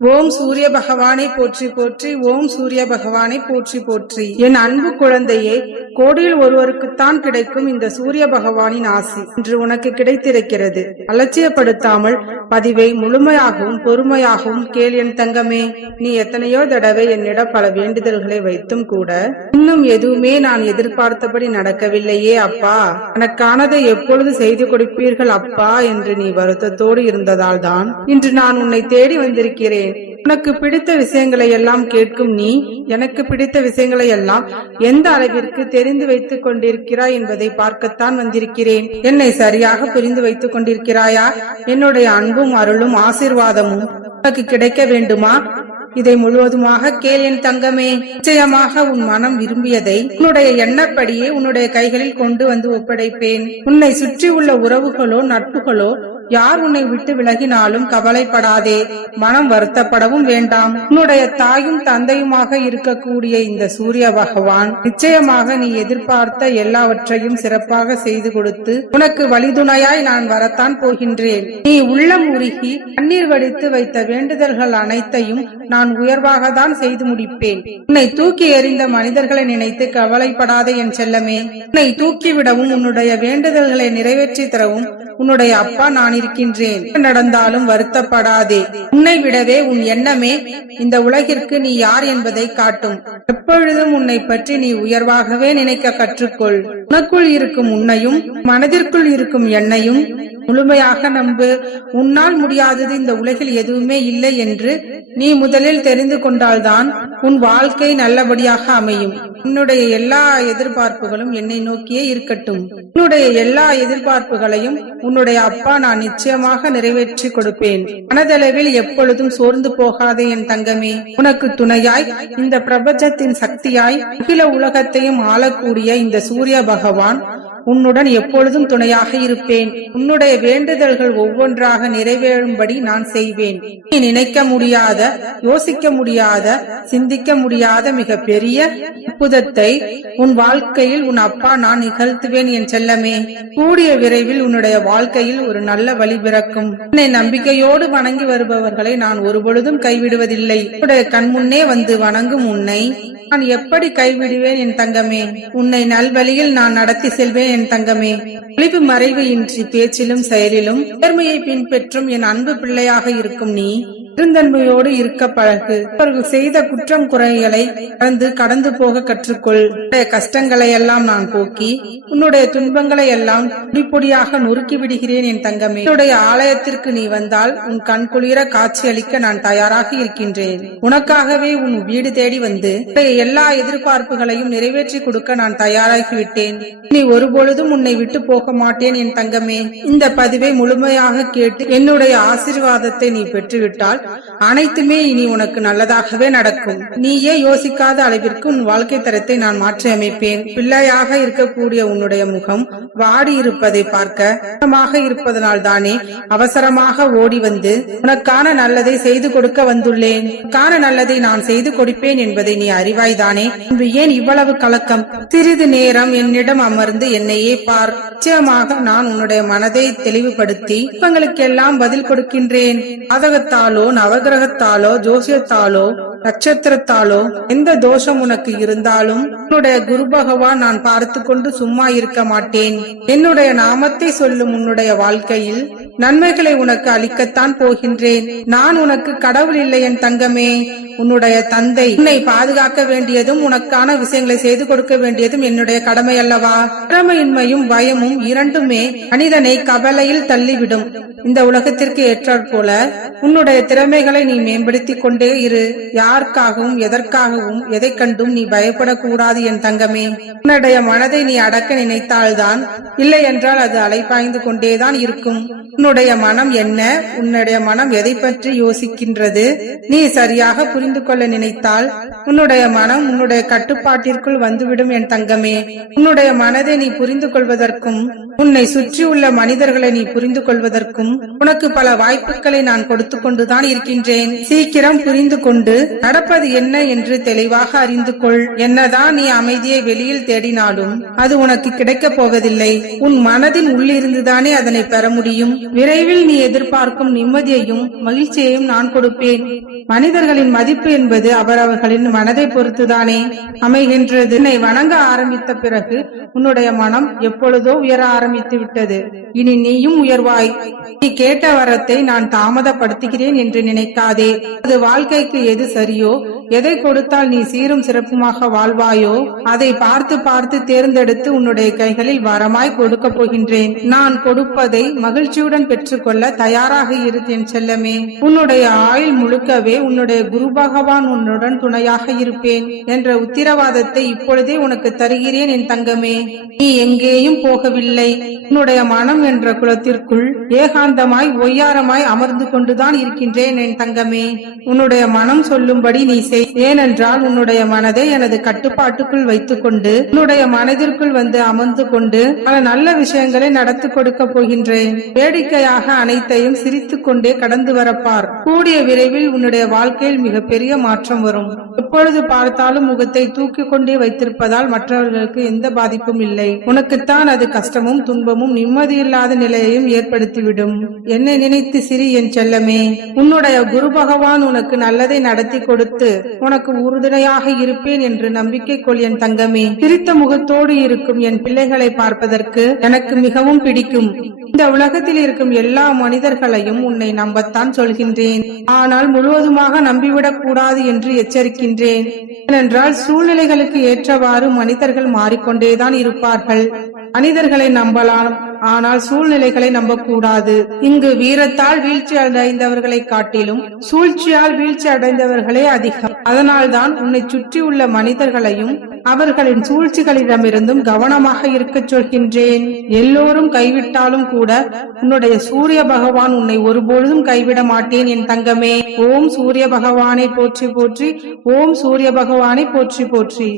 ஓம் சூரிய பகவானை போற்றி போற்றி. ஓம் சூரிய பகவானை போற்றி போற்றி. என் அன்பு குழந்தையே, கோடியில் ஒருவருக்குத்தான் கிடைக்கும் இந்த சூரிய பகவானின் ஆசி இன்று உனக்கு கிடைத்திருக்கிறது. அலட்சியப்படுத்தாமல் பதிவை முழுமையாகவும் பொறுமையாகவும் கேள் என் தங்கமே. நீ எத்தனையோ தடவை என்னிடம் பல வேண்டுதல்களை வைத்தும் கூட இன்னும் எதுவுமே நான் எதிர்பார்த்தபடி நடக்கவில்லையே அப்பா, எனக்கானதை எப்பொழுது செய்து கொடுப்பீர்கள் அப்பா என்று நீ வருத்தத்தோடு இருந்ததால் தான் இன்று நான் உன்னை தேடி வந்திருக்கிறேன். உனக்கு பிடித்த விஷயங்களை எல்லாம் கேட்கும் நீ எனக்கு பிடித்த விஷயங்களை எல்லாம் எந்த அளவிற்கு தெரிந்து வைத்துக் கொண்டிருக்கிறாய் என்பதை பார்க்கத்தான் வந்திருக்கிறேன். என்னை சரியாக புரிந்து வைத்துக் கொண்டிருக்கிறாயா? என்னுடைய அன்பும் அருளும் ஆசீர்வாதமும் உனக்கு கிடைக்க வேண்டுமா? இதை முழுவதுமாக கேள் என் தங்கமே. நிச்சயமாக உன் மனம் விரும்பியதை உன்னுடைய எண்ணப்படியே உன்னுடைய கைகளில் கொண்டு வந்து ஒப்படைப்பேன். உன்னை சுற்றி உள்ள உறவுகளோ நட்புகளோ யார் உன்னை விட்டு விலகினாலும் கவலைப்படாதே, மனம் வருத்தப்படவும் வேண்டாம். உன்னுடைய தாயும் தந்தையுமாக இருக்கக்கூடிய இந்த சூரிய பகவான் நிச்சயமாக நீ எதிர்பார்த்த எல்லாவற்றையும் சிறப்பாக செய்து கொடுத்து உனக்கு வழிதுணையாய் நான் வரத்தான் போகின்றேன். நீ உள்ளம் உருகி கண்ணீர் வடித்து வைத்த வேண்டுதல்கள் அனைத்தையும் நான் உயர்வாக தான் செய்து முடிப்பேன். உன்னை தூக்கி எறிந்த மனிதர்களை நினைத்து கவலைப்படாதே என் செல்லமே. உன்னை தூக்கிவிடவும் உன்னுடைய வேண்டுதல்களை நிறைவேற்றி தரவும் உன்னுடைய அப்பா நான் இருக்கின்றேன். நடந்தாலும் வருத்தப்படாதே. உன்னை விடவே உன் எண்ணமே இந்த உலகிற்கு நீ யார் என்பதை காட்டும். எப்பொழுதும் உன்னை பற்றி நீ உயர்வாகவே நினைக்க கற்றுக்கொள். உனக்குள் இருக்கும் உன்னையும் மனதிற்குள் இருக்கும் எண்ணையும் முழுமையாக நம்பு. உன்னால் முடியாதது இந்த உலகில் எதுவுமே இல்லை என்று நீ முதலில் தெரிந்து கொண்டால்தான் உன் வாழ்க்கை நல்லபடியாக அமையும். உன்னுடைய எல்லா எதிர்பார்ப்புகளும் என்னை நோக்கியே இருக்கட்டும். உன்னுடைய எல்லா எதிர்பார்ப்புகளையும் உன்னுடைய அப்பா நான் நிச்சயமாக நிறைவேற்றி கொடுப்பேன். மனதளவில் எப்பொழுதும் சோர்ந்து போகாதே என் தங்கமே. உனக்கு துணையாய் இந்த பிரபஞ்சத்தின் சக்தியாய் அகில உலகத்தையும் ஆளக்கூடிய இந்த சூரிய பகவான் உன்னுடன் எப்பொழுதும் துணையாக இருப்பேன். உன்னுடைய வேண்டுதல்கள் ஒவ்வொன்றாக நிறைவேறும்படி நான் செய்வேன். நீ நினைக்க முடியாத, யோசிக்க முடியாத, சிந்திக்க முடியாத மிக பெரிய அற்புதத்தை உன் வாழ்க்கையில் உன் அப்பா நான் நிகழ்த்துவேன் என் செல்லமே. கூடிய விரைவில் உன்னுடைய வாழ்க்கையில் ஒரு நல்ல வழி பிறக்கும். உன்னை நம்பிக்கையோடு வணங்கி வருபவர்களை நான் ஒருபொழுதும் கைவிடுவதில்லை. உன்னுடைய கண்முன்னே வந்து வணங்கும் உன்னை நான் எப்படி கைவிடுவேன் என் தங்கமே? உன்னை நல்வழியில் நான் நடத்தி செல்வேன் என் தங்கமே. ஒளிவு மறைவு இன்றி பேச்சிலும் செயலிலும் நேர்மையை பின்பற்றும் என் அன்பு பிள்ளையாக இருக்கும் நீ பெருந்தன்மையோடு இருக்க பழகு. அவர்கள் செய்த குற்றம் குறைகளை கடந்து போக கற்றுக்கொள். உன்னுடைய கஷ்டங்களை எல்லாம் நான் போக்கி உன்னுடைய துன்பங்களை எல்லாம் பொடிப்பொடியாக நொறுக்கி விடுகிறேன் என் தங்கமே. என்னுடைய ஆலயத்திற்கு நீ வந்தால் உன் கண் குளிர காட்சி அளிக்க நான் தயாராக இருக்கின்றேன். உனக்காகவே உன் வீடு தேடி வந்து எல்லா எதிர்பார்ப்புகளையும் நிறைவேற்றி கொடுக்க நான் தயாராகிவிட்டேன். நீ ஒருபொழுதும் உன்னை விட்டு போக மாட்டேன் என் தங்கமே. இந்த பதிவை முழுமையாக கேட்டு என்னுடைய ஆசீர்வாதத்தை நீ பெற்றுவிட்டால் அனைத்துமே இனி உனக்கு நல்லதாகவே நடக்கும். நீயே யோசிக்காத அளவிற்கு உன் வாழ்க்கை தரத்தை நான் மாற்றி அமைப்பேன். பிள்ளையாக இருக்கக்கூடிய உன்னுடைய முகம் வாடி இருப்பதை பார்க்க இருப்பதனால் தானே அவசரமாக ஓடி வந்து உனக்கான நல்லதை செய்து கொடுக்க வந்துள்ளேன். உனக்கான நல்லதை நான் செய்து கொடுப்பேன் என்பதை நீ அறிவாய்தானே. ஏன் இவ்வளவு கலக்கம்? சிறிது நேரம் என்னிடம் அமர்ந்து என்னையே பார். நிச்சயமாக நான் உன்னுடைய மனதை தெளிவுபடுத்தி இவங்களுக்கெல்லாம் பதில் கொடுக்கின்றேன். அதகத்தாலோ நவகிரகத்தாலோ ஜோசியத்தாலோ நட்சத்திரத்தாலோ எந்த தோஷம் உனக்கு இருந்தாலும் உன்னுடைய குரு பகவான் நான் பார்த்து கொண்டு சும்மா இருக்க மாட்டேன். என்னுடைய நாமத்தை சொல்லும் உன்னுடைய வாழ்க்கையில் நன்மைகளை உனக்கு அளிக்கத்தான் போகின்றேன். நான் உனக்கு கடவுள் இல்லை என் தங்கமே. உன்னுடைய தந்தை உன்னை பாதுகாக்க வேண்டியதும் உனக்கான விஷயங்களை செய்து கொடுக்க வேண்டியதும் என்னுடைய கடமை அல்லவா? திறமையின்மையும் பயமும் இரண்டுமே மனிதனை கவலையில் தள்ளிவிடும். இந்த உலகத்திற்கு ஏற்றாற் போல உன்னுடைய திறமைகளை நீ மேம்படுத்திக் கொண்டே இரு. யாருக்காகவும் எதற்காகவும் எதை கண்டும் நீ பயப்படக்கூடாது என் தங்கமே. உன்னுடைய மனதை நீ அடக்க நினைத்தால்தான், இல்லை என்றால் அது அலைப்பாய்ந்து கொண்டேதான் இருக்கும். உன்னுடைய மனம் என்ன, உன்னுடைய மனம் எதை பற்றி யோசிக்கின்றது நீ சரியாக புரிந்து கொள்ள நினைத்தால் உன்னுடைய மனம் உன்னுடைய கட்டுப்பாட்டிற்குள் வந்துவிடும் என் தங்கமே. உன்னுடைய மனதை நீ புரிந்து கொள்வதற்கும் உன்னை சுற்றியுள்ள மனிதர்களை நீ புரிந்து கொள்வதற்கும் உனக்கு பல வாய்ப்புகளை நான் கொடுத்து கொண்டுதான் இருக்கின்றேன். சீக்கிரம் புரிந்து கொண்டு நடப்பது என்ன என்று தெளிவாக அறிந்து கொள். என்னதான் நீ அமைதியை வெளியில் தேடினாலும் அது உனக்கு கிடைக்கப் போவதில்லை. உன் மனதின் உள்ளிருந்துதானே அதனை பெற முடியும். விரைவில் நீ எதிர்பார்க்கும் நிம்மதியையும் மகிழ்ச்சியையும் நான் கொடுப்பேன். மனிதர்களின் மதிப்பு என்பது அவரவர்களின் மனதை பொறுத்துதானே அமைகின்றது. என்னை வணங்க ஆரம்பித்த பிறகு உன்னுடைய மனம் எப்பொழுதோ உயர ஆரம்பித்து விட்டது. இனி நீயும் உயர்வாய். நீ கேட்ட வரத்தை நான் தாமதப்படுத்துகிறேன் என்று நினைக்காதே. அது வாழ்க்கைக்கு எது சரியோ, எதை கொடுத்தால் நீ சீரும் சிறப்புமாக வாழ்வாயோ அதை பார்த்து பார்த்து தேர்ந்தெடுத்து உன்னுடைய கைகளில் வரமாய் கொடுக்க போகின்றேன். நான் கொடுப்பதை மகிழ்ச்சியுடன் பெற்றுக்கொள்ள தயாராக இரு என் செல்லமே. உன்னுடைய ஆயுள் முழுக்கவே உன்னுடைய குரு பகவான் உன்னுடன் துணையாக இருப்பேன் என்ற உத்தரவாதத்தை இப்பொழுதே உனக்கு தருகிறேன் என் தங்கமே. நீ எங்கேயும் போகவில்லை. உன்னுடைய மனம் என்ற குலத்திற்குள் ஏகாந்தமாய் ஒய்யாரமாய் அமர்ந்து கொண்டுதான் இருக்கின்றேன் என் தங்கமே. உன்னுடைய மனம் சொல்லும்படி நீ செய். ஏனென்றால் உன்னுடைய மனதை எனது கட்டுப்பாட்டுக்குள் வைத்துக் கொண்டு உன்னுடைய மனதிற்குள் வந்து அமர்ந்து கொண்டு பல நல்ல விஷயங்களை நடத்தி கொடுக்க போகின்றேன். வேடிக்கையாக அனைத்தையும் சிரித்துக் கொண்டே கடந்து வரப்பார். கூடிய விரைவில் உன்னுடைய வாழ்க்கையில் மிக பெரிய மாற்றம் வரும். எப்பொழுது பார்த்தாலும் முகத்தை தூக்கி கொண்டே வைத்திருப்பதால் மற்றவர்களுக்கு எந்த பாதிப்பும் இல்லை. உனக்குத்தான் அது கஷ்டமும் துன்பமும் நிம்மதியில்லாத நிலையையும் ஏற்படுத்திவிடும். என்னை நினைத்து சிரி என் செல்லமே. உன்னுடைய குரு பகவான் உனக்கு நல்லதை நடத்தி கொடுத்து உனக்கு உறுதுணையாக இருப்பேன் என்று நம்பிக்கை கொள் என் தங்கமே. சிரித்த முகத்தோடு இருக்கும் என் பிள்ளைகளை பார்ப்பதற்கு எனக்கு மிகவும் பிடிக்கும். இந்த உலகத்தில் இருக்கும் எல்லா மனிதர்களையும் உன்னை நம்பத்தான் சொல்கின்றேன். ஆனால் முழுவதுமாக நம்பிவிடக் கூடாது என்று எச்சரிக்கின்றேன். ஏனென்றால் சூழ்நிலைகளுக்கு ஏற்றவாறு மனிதர்கள் மாறிக்கொண்டேதான் இருப்பார்கள். மனிதர்களை நம்பலாம், ஆனால் சூழ்நிலைகளை நம்பக்கூடாது. இங்கு வீரத்தால் வீழ்ச்சி அடைந்தவர்களை காட்டிலும் சூழ்ச்சியால் வீழ்ச்சி அடைந்தவர்களே அதிகம். அதனால்தான் உன்னை சுற்றியுள்ள மனிதர்களையும் அவர்களின் சூழ்ச்சிகளிடமிருந்தும் கவனமாக இருக்கச் சொல்கின்றேன். எல்லோரும் கைவிட்டாலும் கூட உன்னுடைய சூரிய பகவான் உன்னை ஒருபொழுதும் கைவிட மாட்டேன் என் தங்கமே. ஓம் சூரிய பகவானை போற்றி போற்றி. ஓம் சூரிய பகவானை போற்றி போற்றி.